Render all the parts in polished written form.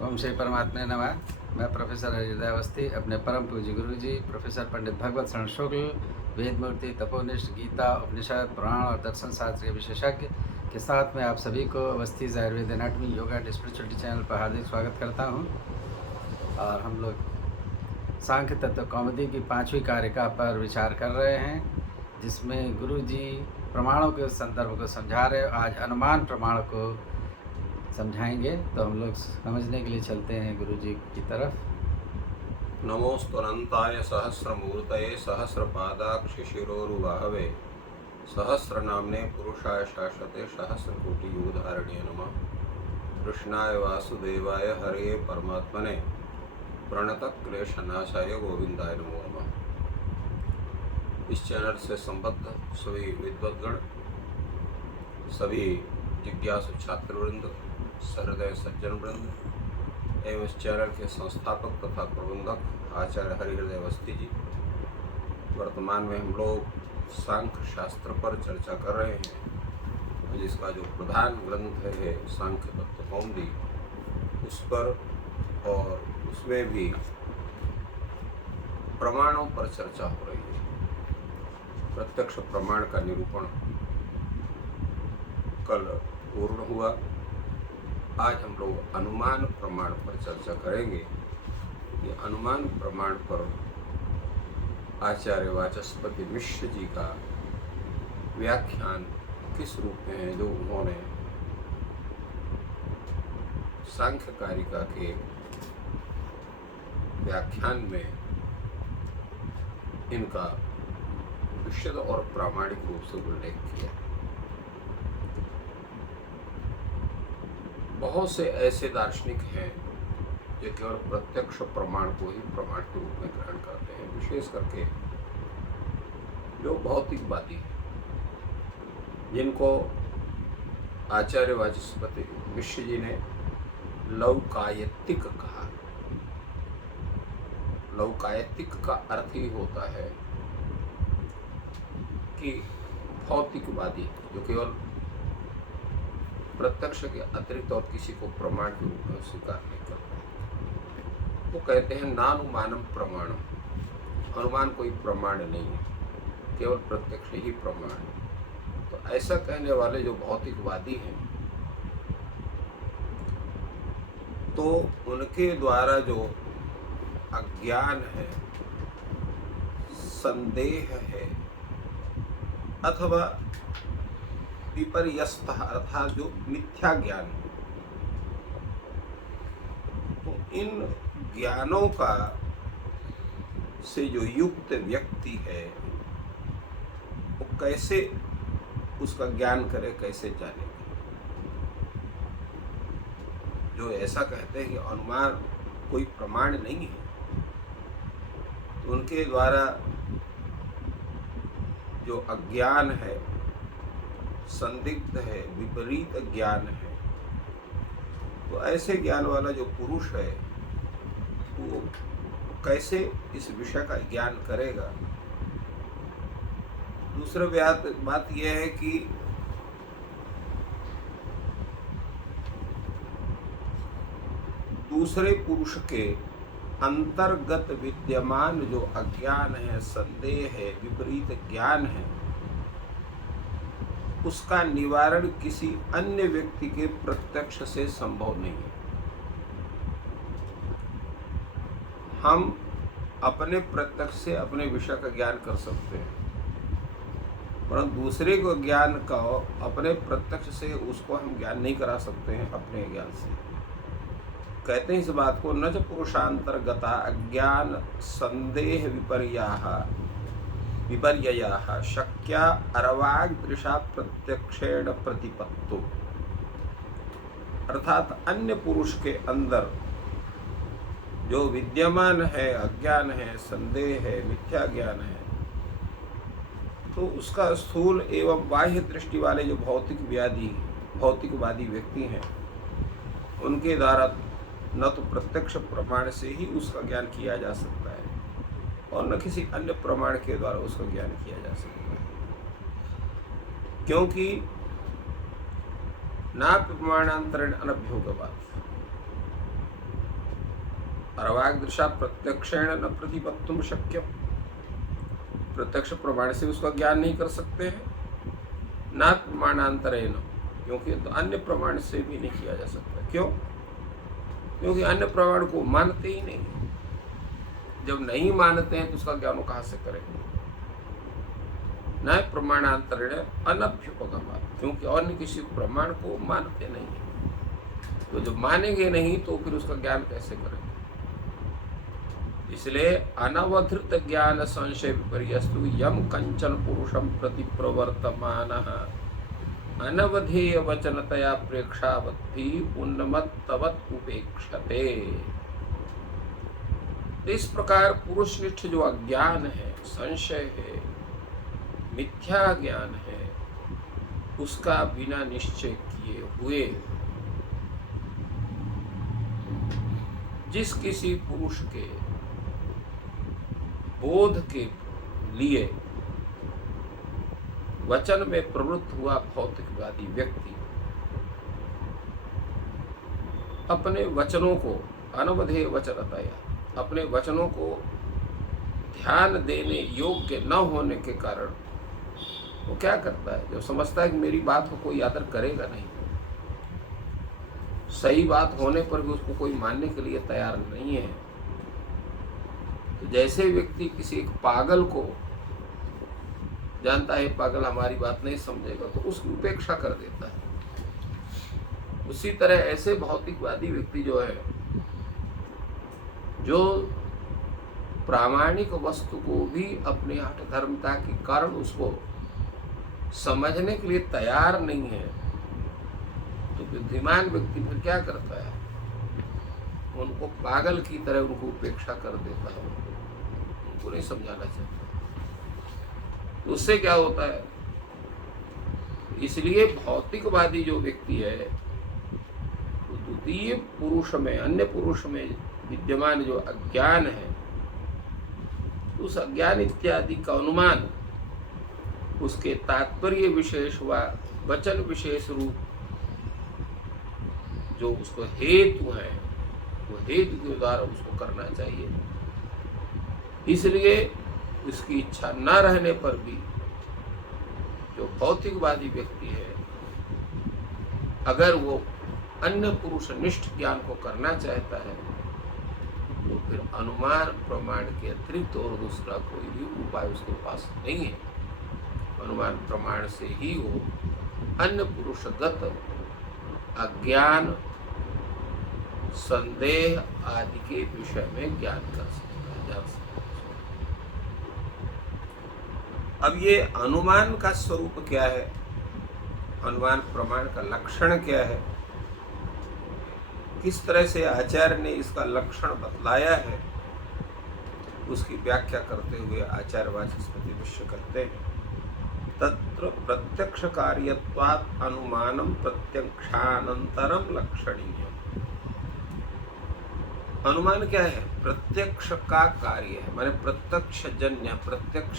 ओम श्री परमात्मा नमः। मैं प्रोफेसर हरिहृदय अवस्थी अपने परम पूज्य गुरु जी प्रोफेसर पंडित भगवत शरण शुक्ल वेद मूर्ति तपोनिष्ठ गीता उपनिषद पुराण और दर्शन शास्त्र के विशेषज्ञ के साथ में आप सभी को Awasthi Ayurveda anatomy yoga and spirituality channel पर हार्दिक स्वागत करता हूं। और हम लोग सांख्य तत्व कौमुदी की 5वीं कारिका पर विचार कर रहे हैं, जिसमें गुरु जी प्रमाणों के संदर्भ को समझा रहे। आज अनुमान प्रमाण को समझाएंगे, तो हम लोग समझने के लिए चलते हैं गुरु जी की तरफ। नमोस्तुनंताय सहस्रमूर्तये सहस्रपादाक्ष शिरोरुबाहवे सहस्रनाम्ने पुरुषाय शाश्वते सहस्रकोटियुगधारणे नमः। कृष्णाय वासुदेवाय हरे परमात्मने प्रणतक्लेशनाशाय गोविंदाय नमो नमः। इस चैनल से संबद्ध सभी विद्वद्गण, सभी जिज्ञासु छात्रवृंद, सहृदय सज्जन वृंद एवं इस चैनल के संस्थापक तथा प्रबंधक आचार्य हरिहृदय अवस्थी जी, वर्तमान में हम लोग सांख्य शास्त्र पर चर्चा कर रहे हैं, जिसका जो प्रधान ग्रंथ है सांख्य तत्व कौमुदी, उस पर और उसमें भी प्रमाणों पर चर्चा हो रही है। प्रत्यक्ष प्रमाण का निरूपण कल पूर्ण हुआ। आज हम लोग अनुमान प्रमाण पर चर्चा करेंगे। ये अनुमान प्रमाण पर आचार्य वाचस्पति मिश्र जी का व्याख्यान किस रूप में है, जो उन्होंने सांख्य कारिका के व्याख्यान में इनका विशद और प्रामाणिक रूप से उल्लेख किया। बहुत से ऐसे दार्शनिक हैं जो केवल प्रत्यक्ष प्रमाण को ही प्रमाण के रूप में ग्रहण करते हैं, विशेष करके जो भौतिकवादी हैं, जिनको आचार्य वाचस्पति मिश्र जी ने लौकायतिक कहा। लौकायतिक का अर्थ ही होता है कि भौतिकवादी जो केवल प्रत्यक्ष के अतिरिक्त और किसी को प्रमाण के रूप में स्वीकार नहीं करते। वो कहते हैं नानुमानम प्रमाणम, अनुमान कोई प्रमाण नहीं है, केवल प्रत्यक्ष ही प्रमाण है। तो ऐसा कहने वाले जो भौतिकवादी हैं, तो उनके द्वारा जो अज्ञान है, संदेह है, अथवा विपर्यस्त अर्थात जो मिथ्या ज्ञान, तो इन ज्ञानों का से जो युक्त व्यक्ति है, वो कैसे उसका ज्ञान करे, कैसे जाने। जो ऐसा कहते हैं कि अनुमान कोई प्रमाण नहीं है, तो उनके द्वारा जो अज्ञान है, संदिग्ध है, विपरीत ज्ञान है, तो ऐसे ज्ञान वाला जो पुरुष है, वो कैसे इस विषय का ज्ञान करेगा। दूसरी बात यह है कि दूसरे पुरुष के अंतर्गत विद्यमान जो अज्ञान है, संदेह है, विपरीत ज्ञान है, उसका निवारण किसी अन्य व्यक्ति के प्रत्यक्ष से संभव नहीं है। हम अपने प्रत्यक्ष से अपने विषय का ज्ञान कर सकते हैं, परंतु दूसरे को ज्ञान का अपने प्रत्यक्ष से उसको हम ज्ञान नहीं करा सकते हैं अपने ज्ञान से। कहते हैं इस बात को न च पुरुषांतर्गता अज्ञान संदेह विपर्ययाः शक्या अरवाग्दृशा प्रत्यक्षेण प्रतिपत्तो। अर्थात अन्य पुरुष के अंदर जो विद्यमान है, अज्ञान है, संदेह है, मिथ्या ज्ञान है, तो उसका स्थूल एवं बाह्य दृष्टि वाले जो भौतिकवादी व्यक्ति हैं, उनके द्वारा न तो प्रत्यक्ष प्रमाण से ही उसका ज्ञान किया जा सकता है, और न किसी अन्य प्रमाण के द्वारा उसका ज्ञान किया जा सकता है, क्योंकि ना प्रमाणांतरण अनभ्योगवाद। अरवाग्दृशा प्रत्यक्षेण न प्रतिपत्तुम शक्यम, प्रत्यक्ष प्रमाण से उसका ज्ञान नहीं कर सकते हैं। ना प्रमाणांतरेण, क्योंकि तो अन्य प्रमाण से भी नहीं किया जा सकता। क्यों? क्योंकि अन्य प्रमाण को मानते ही नहीं। जब नहीं मानते हैं तो उसका ज्ञान वो कहाँ से करेंगे? न प्रमाणांतरेण अनभ्युपगमात्, क्योंकि अन्य किसी प्रमाण को मानते नहीं है। तो जब मानेंगे नहीं तो फिर उसका ज्ञान कैसे करेंगे? इसलिए अनवधृत ज्ञान संशय विपर्यस्तु यम कंचन पुरुषम प्रति प्रवर्तमानः अनवधेय वचनतया प्रेक्षावद्धि उन्मत्तवत् उपेक्षते। इस प्रकार पुरुषनिष्ठ जो अज्ञान है, संशय है, मिथ्या ज्ञान है, उसका बिना निश्चय किए हुए जिस किसी पुरुष के बोध के लिए वचन में प्रवृत्त हुआ भौतिकवादी व्यक्ति अपने वचनों को अनवधेय वचनतया, अपने वचनों को ध्यान देने योग्य न होने के कारण वो क्या करता है? जो समझता है कि मेरी बात को कोई आदर करेगा नहीं, सही बात होने पर भी उसको कोई मानने के लिए तैयार नहीं है। तो जैसे व्यक्ति किसी एक पागल को जानता है पागल हमारी बात नहीं समझेगा, तो उसकी उपेक्षा कर देता है। उसी तरह ऐसे भौतिकवादी व्यक्ति जो है, जो प्रामाणिक वस्तु को भी अपने हठधर्मता के कारण उसको समझने के लिए तैयार नहीं है, तो बुद्धिमान व्यक्ति फिर क्या करता है? उनको पागल की तरह उनको उपेक्षा कर देता है, उनको नहीं समझाना चाहता। तो उससे क्या होता है? इसलिए भौतिकवादी जो व्यक्ति है, तो द्वितीय पुरुष में, अन्य पुरुष में विद्यमान जो अज्ञान है, उस अज्ञान इत्यादि का अनुमान उसके तात्पर्य विशेष व वचन विशेष रूप जो उसको हेतु है, वो हेतु के द्वारा उसको करना चाहिए। इसलिए उसकी इच्छा न रहने पर भी जो भौतिकवादी व्यक्ति है, अगर वो अन्य पुरुष निष्ठ ज्ञान को करना चाहता है, तो फिर अनुमान प्रमाण के अतिरिक्त और दूसरा कोई भी उपाय उसके पास नहीं है। अनुमान प्रमाण से ही वो अन्य पुरुषगत अज्ञान, संदेह आदि के विषय में ज्ञान कर सकता है, जान सकता है। अब ये अनुमान का स्वरूप क्या है, अनुमान प्रमाण का लक्षण क्या है, किस तरह से आचार्य ने इसका लक्षण बतलाया है, उसकी व्याख्या करते हुए आचार्य वाचस्पति विषय कहते हैं, तत्र प्रत्यक्ष कार्यत्वात् अनुमानम प्रत्यक्षानंतरम लक्षणीय। अनुमान क्या है? प्रत्यक्ष का कार्य है, माने प्रत्यक्ष जन्य, प्रत्यक्ष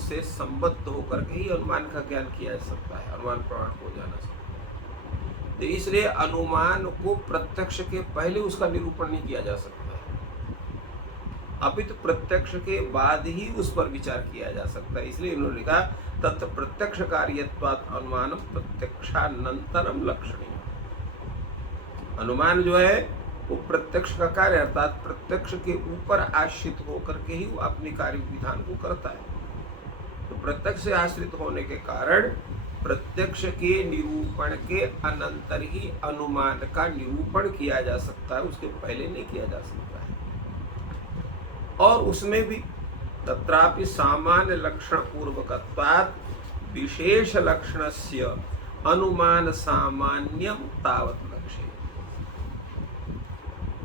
से संबद्ध होकर के ही अनुमान का ज्ञान किया जा सकता है, अनुमान प्रमाण को जाना सकता है। तो इसलिए अनुमान को प्रत्यक्ष के पहले उसका निरूपण नहीं किया जा सकता है, अपितु प्रत्यक्ष के बाद ही उस पर विचार किया जा सकता है। इसलिए इन्होंने कहा तत् प्रत्यक्ष कार्यत्वात् अनुमानम प्रत्यक्षानंतरम लक्षणीय। अनुमान जो है वो प्रत्यक्ष का कार्य, अर्थात प्रत्यक्ष के ऊपर आश्रित होकर के ही वो अपने कार्य विधान को करता है। तो प्रत्यक्ष से आश्रित होने के कारण प्रत्यक्ष के निरूपण के अनंतर ही अनुमान का निरूपण किया जा सकता है, उसके पहले नहीं किया जा सकता है। और उसमें भी तत्रापि सामान्य लक्षण पूर्वकत्वात् विशेष लक्षणस्य अनुमान सामान्यम तावत् लक्ष्य,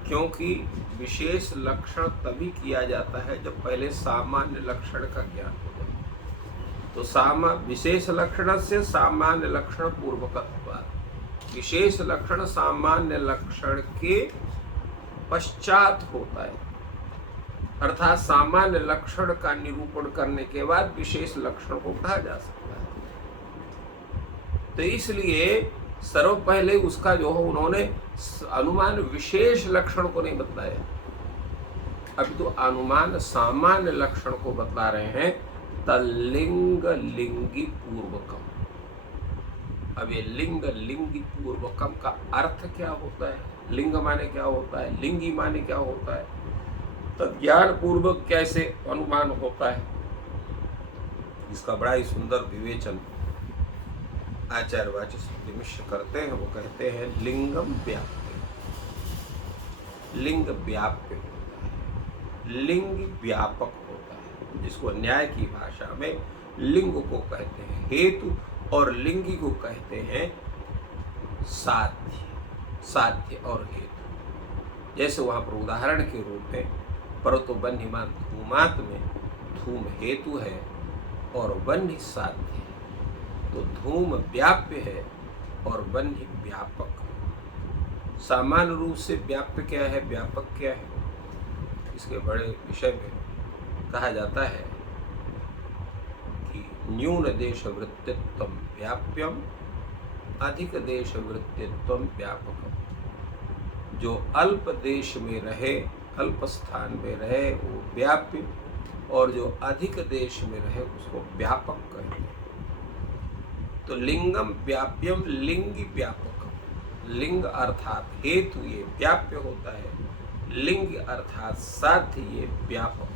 क्योंकि विशेष लक्षण तभी किया जाता है जब पहले सामान्य लक्षण का ज्ञान हो जाए। तो विशेष लक्षण से सामान्य लक्षण पूर्वकत्वात्, विशेष लक्षण सामान्य लक्षण के पश्चात होता है, अर्थात सामान्य लक्षण का निरूपण करने के बाद विशेष लक्षण को कहा जा सकता है। तो इसलिए सर्व पहले उसका जो है उन्होंने अनुमान विशेष लक्षण को नहीं बतलाया, अभी तो अनुमान सामान्य लक्षण को बतला रहे हैं। तलिंग लिंगी पूर्वकम। अब ये लिंग लिंगी पूर्वकम का अर्थ क्या होता है, लिंग माने क्या होता है, लिंगी माने क्या होता है, तज्ञान पूर्वक कैसे अनुमान होता है, इसका बड़ा ही सुंदर विवेचन आचार्य वाचस्पति मिश्र करते हैं। वो कहते हैं लिंगम व्याप्य, लिंग व्याप्य होता है, लिंग व्यापक होता है, जिसको न्याय की भाषा में लिंग को कहते हैं हेतु और लिंगी को कहते हैं साध्य, साध्य और हेतु। जैसे वहां पर उदाहरण के रूप में परतो बन्हीमान धूमात में धूम हेतु है और बन्ही साध्य है, तो धूम व्याप्य है और बन्ही व्यापक। सामान्य रूप से व्याप्य क्या है, व्यापक क्या है, इसके बड़े विषय में कहा जाता है कि न्यून देश वृत्तित्व व्याप्यम, अधिक देश वृत्तित्व व्यापकम। जो अल्प देश में रहे, अल्प स्थान में रहे वो व्याप्य, और जो अधिक देश में रहे उसको व्यापक कहते हैं। तो लिंगम व्याप्यम लिंगी व्यापकम। लिंग अर्थात हेतु ये व्याप्य होता है, लिंग अर्थात साध्य ये व्यापक।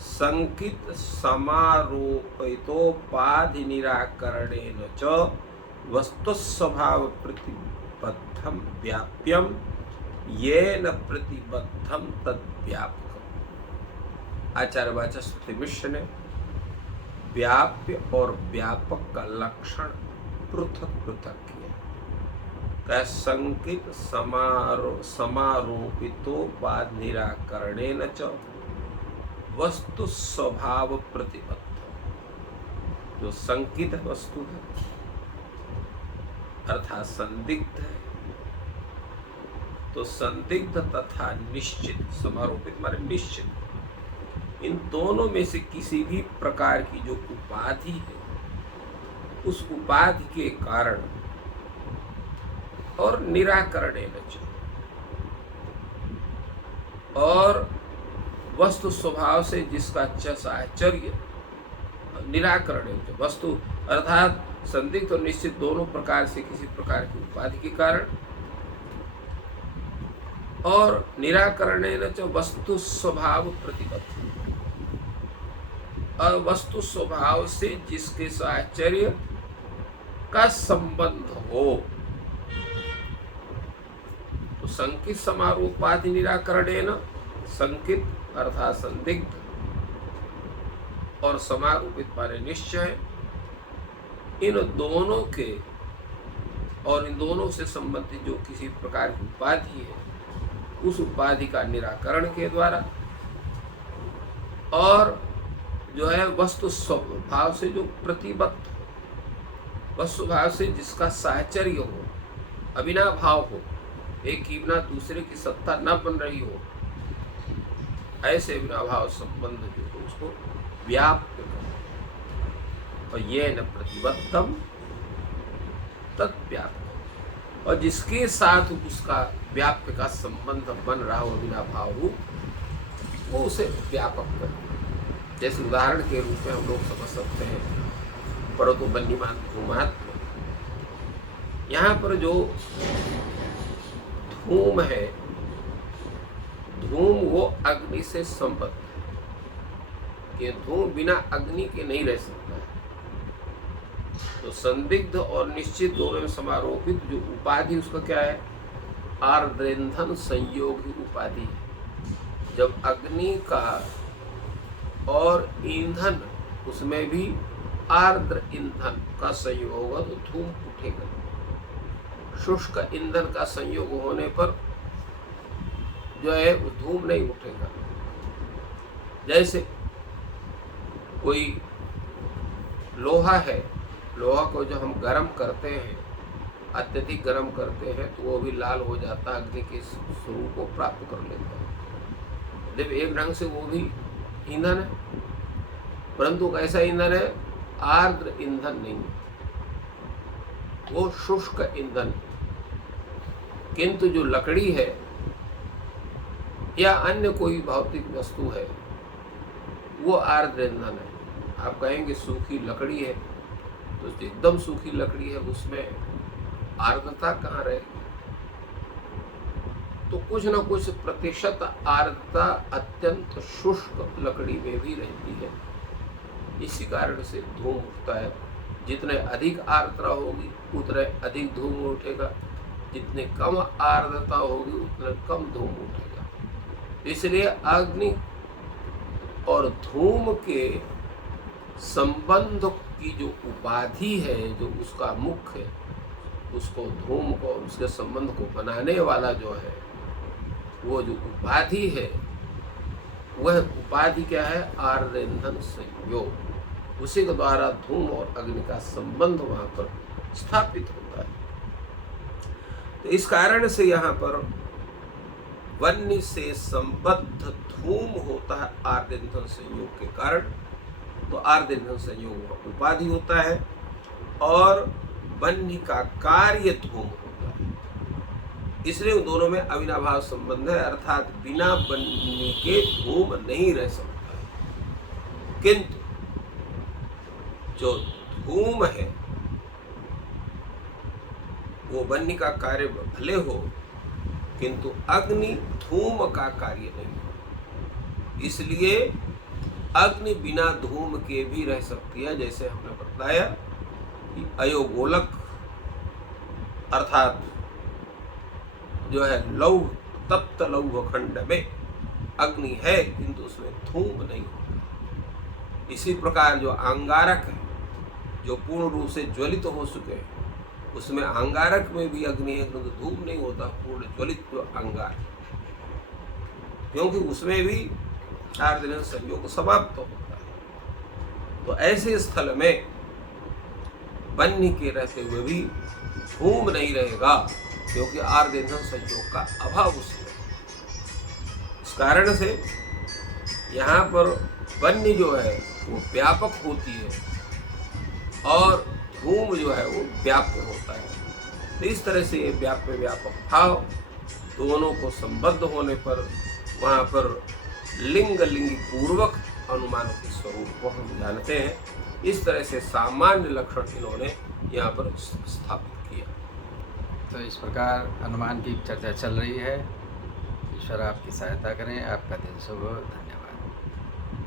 संकित समारोपितोपाधि निराकरणेन च वस्तु स्वभाव प्रतिबद्धम व्याप्यम येन प्रतिबद्धम तद्व्यापकम। आचार्य वाचस्पति मिश्र ने व्याप्य और व्यापक का लक्षण पृथक पृथक किया। क्या संकित समारोपितोपाधि निराकरणेन च वस्तु स्वभाव प्रतिबद्ध। जो संकित वस्तु है अर्थात संदिग्ध है, तो संदिग्ध तथा निश्चित, समारोपित माने निश्चित, इन दोनों में से किसी भी प्रकार की जो उपाधि है उस उपाधि के कारण और निराकरणेन च, और वस्तु स्वभाव से जिसका साहचर्य निराकरण, वस्तु अर्थात संदिग्ध और निश्चित दोनों प्रकार से किसी प्रकार की उपाधि के कारण, और निराकरणेन च वस्तु स्वभाव प्रतिबद्ध, और वस्तु स्वभाव से जिसके साहचर्य का संबंध हो। तो संकित समारोपाधि निराकरणेन, संकित अर्थात संदिग्ध और समारोपित माने निश्चय, इन दोनों के और इन दोनों से संबंधित जो किसी प्रकार की उपाधि है उस उपाधि का निराकरण के द्वारा, और जो है वस्तु स्वभाव से जो प्रतिबद्ध, वस्तु भाव से जिसका साहचर्य हो, अविनाभाव हो, एक की बिना दूसरे की सत्ता न बन रही हो, ऐसे अविनाभाव संबंध जो हो उसको व्याप्य करो। और ये न प्रतिबद्धम तद्व्याप्य, और जिसके साथ उसका व्याप्य का संबंध बन रहा हो, अविनाभाव हो, वो उसे व्यापक करे। जैसे उदाहरण के रूप में हम लोग समझ सकते हैं परतो बन्हीमान धूमात, यहाँ पर जो धूम है, धूम वो अग्नि से संबद्ध है, ये धूम बिना अग्नि के नहीं रह सकता है। तो संदिग्ध और निश्चित दोनों में समारोपित जो उपाधि उसका क्या है, आर्द्रेंधन संयोगी उपाधि है। जब अग्नि का और ईंधन उसमें भी आर्द्र ईंधन का संयोग होगा तो धूम उठेगा। शुष्क ईंधन का संयोग होने पर जो है वो धूम नहीं उठेगा। जैसे कोई लोहा है, लोहा को जो हम गर्म करते हैं, अत्यधिक गर्म करते हैं तो वो भी लाल हो जाता है, अग्नि के स्वरूप को प्राप्त कर लेता है। जब एक ढंग से वो भी ईंधन है, परंतु कैसा ईंधन है, आर्द्र ईंधन नहीं है। वो शुष्क ईंधन, किंतु जो लकड़ी है या अन्य कोई भौतिक वस्तु है वो आर्द्र ईंधन है। आप कहेंगे सूखी लकड़ी है, तो एकदम सूखी लकड़ी है, उसमें आर्द्रता कहाँ रहेगी? तो कुछ न कुछ प्रतिशत आर्द्रता अत्यंत शुष्क लकड़ी में भी रहती है। इसी कारण से धूम उठता है। जितने अधिक आर्द्रता होगी उतने अधिक धूम उठेगा, जितने कम आर्द्रता होगी उतने कम धूम उठेगा। इसलिए अग्नि और धूम के संबंध की जो उपाधि है, जो उसका मुख्य, उसको धूम को और उसके संबंध को बनाने वाला जो है, वो जो उपाधि है, वह उपाधि क्या है? आर्द्र ईंधन संयोग। उसी के द्वारा धूम और अग्नि का संबंध वहां पर स्थापित होता है। तो इस कारण से यहाँ पर वन्य से संबद्ध धूम होता है आर्द्र ईंधन संयोग के कारण। तो आर्द्र ईंधन संयोग उपाधि होता है और वन्य का कार्य धूम होता है। इसलिए उन दोनों में अविनाभाव संबंध है, अर्थात बिना वन्य के धूम नहीं रह सकता है। किंतु जो धूम है वो वन्य का कार्य भले हो, किंतु अग्नि धूम का कार्य नहीं हो। इसलिए अग्नि बिना धूम के भी रह सकती है। जैसे हमने बताया कि अयोगोलक अर्थात जो है लौह, तप्त लौह खंड में अग्नि है, किंतु उसमें धूम नहीं होता। इसी प्रकार जो अंगारक है, जो पूर्ण रूप से ज्वलित हो चुके हैं, उसमें अंगारक में भी अग्नि है, किंतु धूम नहीं होता पूर्ण ज्वलित जो अंगार, क्योंकि उसमें भी आर्द्र ईंधन संयोग समाप्त होता है। तो ऐसे स्थल में वन्य के रहते हुए भी धूम नहीं रहेगा, क्योंकि आर्द्र ईंधन संयोग का अभाव उसमें। इस कारण से यहाँ पर वन्य जो है वो व्यापक होती है और धूम जो है वो व्याप्य होता है। तो इस तरह से ये व्याप्य व्यापक भाव दोनों को संबद्ध होने पर वहाँ पर लिंग पूर्वक अनुमान के स्वरूप को हम जानते हैं। इस तरह से सामान्य लक्षण इन्होंने यहाँ पर स्थापित किया। तो इस प्रकार अनुमान की चर्चा चल रही है। ईश्वर आपकी सहायता करें। आपका दिन शुभ हो। धन्यवाद।